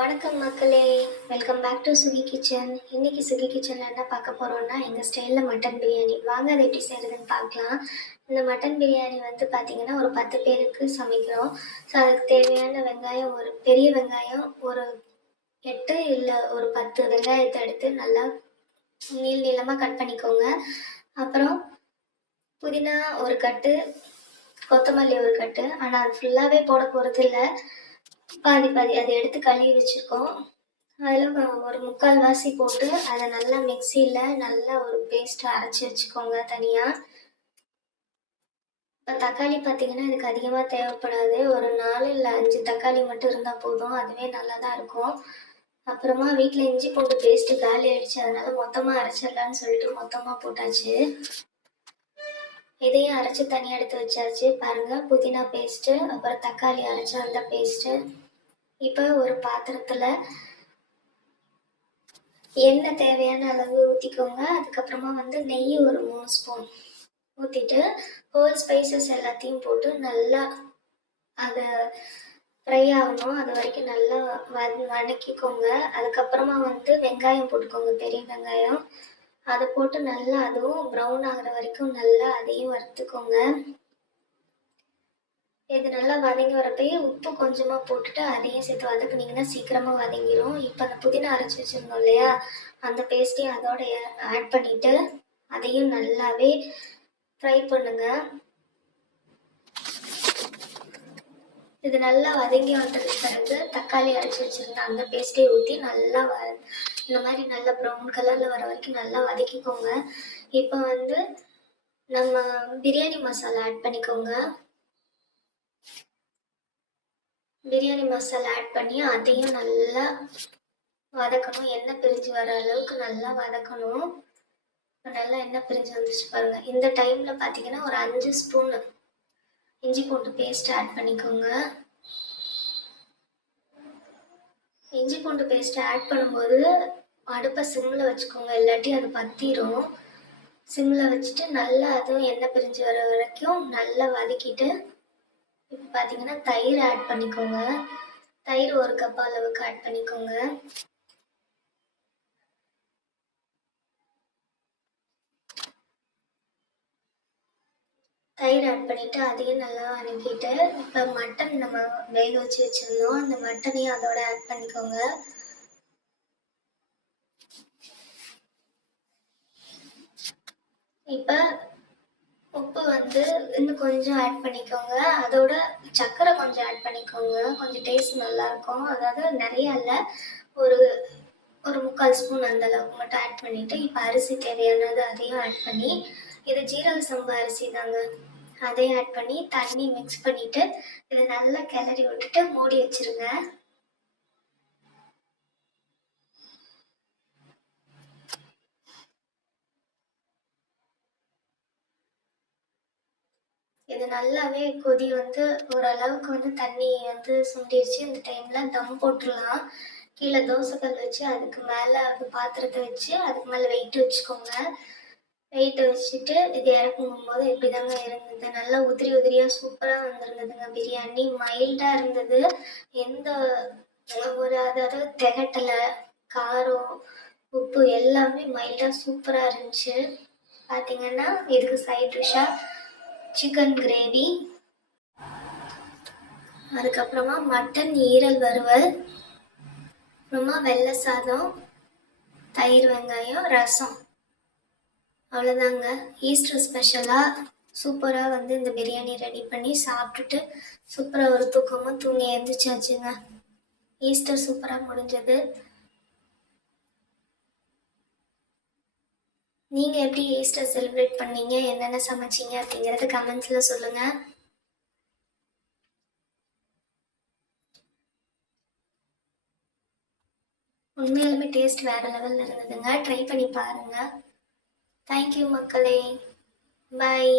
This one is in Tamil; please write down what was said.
வணக்கம் மக்களே, welcome back to Suki kitchen. இன்னைக்கு சுகி கிச்சனில் என்ன பார்க்க போகிறோம்னா எங்கள் ஸ்டைலில் மட்டன் பிரியாணி. வாங்க அதை எப்படி செய்கிறதுன்னு பார்க்கலாம். இந்த மட்டன் பிரியாணி வந்து பார்த்திங்கன்னா ஒரு 10 பேருக்கு சமைக்கிறோம். ஸோ அதுக்கு தேவையான வெங்காயம், ஒரு பெரிய வெங்காயம் ஒரு 8 இல்லை ஒரு 10 வெங்காயத்தை எடுத்து நல்லா நீளமாக கட் பண்ணிக்கோங்க. அப்புறம் புதினா ஒரு கட்டு, கொத்தமல்லி ஒரு கட்டு. ஆனால் அது ஃபுல்லாகவே போட போகிறது இல்லை, பாதி பாதி அதை எடுத்து கழுவி வச்சுருக்கோம். அதில் ஒரு 3/4 வாசி போட்டு அதை நல்லா மிக்சியில் நல்லா ஒரு பேஸ்ட்டாக அரைச்சி வச்சுக்கோங்க தனியாக. இப்போ தக்காளி பார்த்திங்கன்னா இதுக்கு அதிகமாக தேவைப்படாது, ஒரு 4 இல்லை 5 தக்காளி மட்டும் இருந்தால் போதும், அதுவே நல்லா தான் இருக்கும். அப்புறமா வீட்டில் இஞ்சி பூண்டு பேஸ்ட்டு காலி ஆகிடுச்சு, அதனால் மொத்தமாக அரைச்சிடலான்னு சொல்லிட்டு மொத்தமாக போட்டாச்சு. இதையும் அரைச்சி தனியாக எடுத்து வச்சாச்சு. பாருங்கள், புதினா பேஸ்ட்டு, அப்புறம் தக்காளி அரைச்ச அந்த பேஸ்ட்டு. இப்போ ஒரு பாத்திரத்தில் எண்ணெய் தேவையான அளவு ஊற்றிக்கோங்க. அதுக்கப்புறமா வந்து நெய் ஒரு 3 ஸ்பூன் ஊற்றிட்டு ஹோல் ஸ்பைசஸ் எல்லாத்தையும் போட்டு நல்லா அதை ஃப்ரை ஆகணும், அது வரைக்கும் நல்லா வதக்கிக்கோங்க. அதுக்கப்புறமா வந்து வெங்காயம் போட்டுக்கோங்க, பெரிய வெங்காயம். அதை போட்டு நல்லா அதுவும் ப்ரௌன் ஆகிற வரைக்கும் நல்லா அதையும் வறுத்துக்கோங்க. இது நல்லா வதங்கி வரப்பயே உப்பு கொஞ்சமாக போட்டுட்டு அதையும் சேர்த்து வதக்குனீங்கன்னா சீக்கிரமாக வதங்கிடும். இப்போ அந்த புதினா அரைச்சி வச்சுருந்தோம் இல்லையா, அந்த பேஸ்ட்டையும் அதோட ஆட் பண்ணிவிட்டு அதையும் நல்லாவே ஃப்ரை பண்ணுங்க. இது நல்லா வதங்கி வந்ததுக்கு பிறகு தக்காளி அரைச்சி வச்சுருந்த அந்த பேஸ்ட்டையும் ஊற்றி நல்லா இந்த மாதிரி நல்லா ப்ரௌன் கலரில் வர வரைக்கும் நல்லா வதக்கிக்கோங்க. இப்போ வந்து நம்ம பிரியாணி மசாலா ஆட் பண்ணிக்கோங்க. பிரியாணி மசாலா ஆட் பண்ணி அதையும் நல்லா வதக்கணும். எண்ணெய் பிரிஞ்சு வர அளவுக்கு நல்லா வதக்கணும். நல்லா எண்ணெய் பிரிஞ்சு வந்துச்சு பாருங்கள். இந்த டைமில் பார்த்தீங்கன்னா ஒரு 5 ஸ்பூன் இஞ்சி பூண்டு பேஸ்ட் ஆட் பண்ணிக்கோங்க. இஞ்சி பூண்டு பேஸ்ட்டை ஆட் பண்ணும்போது அடுப்பை சிம்மில் வச்சுக்கோங்க, இல்லாட்டி அது பற்றிடும். சிம்மில் வச்சுட்டு நல்லா அதுவும் எண்ணெய் பிரிஞ்சு வர வரைக்கும் நல்லா வதக்கிட்டு இப்போ பார்த்தீங்கன்னா தயிர் ஆட் பண்ணிக்கோங்க. தயிர் 1 கப் அளவுக்கு ஆட் பண்ணிக்கோங்க. தயிர் ஆட் பண்ணிவிட்டு அதையும் நல்லா வதக்கிட்டு இப்போ மட்டன் நம்ம வேக வச்சு வச்சுருந்தோம், அந்த மட்டனையும் அதோட ஆட் பண்ணிக்கோங்க. இப்போ உப்பு வந்து இன்னும் கொஞ்சம் ஆட் பண்ணிக்கோங்க. அதோட சர்க்கரை கொஞ்சம் ஆட் பண்ணிக்கோங்க, கொஞ்சம் டேஸ்ட் நல்லாயிருக்கும். அதாவது நிறையா இல்லை, ஒரு 3/4 ஸ்பூன் அந்த அளவுக்கு மட்டும் ஆட் பண்ணிவிட்டு இப்போ அரிசி தேவையானது அதையும் ஆட் பண்ணி, இது ஜீரக சம்பா அரிசி தாங்க, அதையும் ஆட் பண்ணி தண்ணி மிக்ஸ் பண்ணிவிட்டு இதை நல்லா கிளறி விட்டுட்டு மூடி வச்சுருங்க. இது நல்லாவே கொதி வந்து ஓரளவுக்கு வந்து தண்ணி வந்து சுண்டிடுச்சு. இந்த டைமில் தம் போட்டுடலாம். கீழே தோசைக்கல் வச்சு அதுக்கு மேலே அது பாத்திரத்தை வச்சு அதுக்கு மேலே வெயிட் வச்சுக்கோங்க. வெயிட்டை வச்சுட்டு இது இறக்கும் போது இப்படி தாங்க இருந்தது. நல்லா உதிரி உதிரியாக சூப்பராக வந்துருந்ததுங்க. பிரியாணி மைல்டாக இருந்தது, எந்த ஒரு அதாவது திகட்டலை. காரம் உப்பு எல்லாமே மைல்டாக சூப்பராக இருந்துச்சு. பார்த்தீங்கன்னா இதுக்கு சைட் டிஷ்ஷாக சிக்கன் கிரேவி, அதுக்கப்புறமா மட்டன் ஈரல் வறுவல், அப்புறமா வெள்ளை சாதம், தயிர் வெங்காயம், ரசம். அவ்வளோதாங்க. ஈஸ்டர் ஸ்பெஷலாக சூப்பராக வந்து இந்த பிரியாணி ரெடி பண்ணி சாப்பிட்டுட்டு சூப்பராக ஒரு தூக்கமாக தூங்கி எழுந்திரிச்சாச்சுங்க. ஈஸ்டர் சூப்பராக முடிஞ்சது. நீங்கள் எப்படி ஈஸ்டர் செலிப்ரேட் பண்ணீங்க, என்னென்ன சமைச்சிங்க அப்படிங்கிறது கமெண்ட்ஸில் சொல்லுங்கள். உண்மையாலுமே டேஸ்ட் வேறு லெவலில் இருந்ததுங்க. ட்ரை பண்ணி பாருங்கள். தேங்க்யூ மக்களே, பாய்.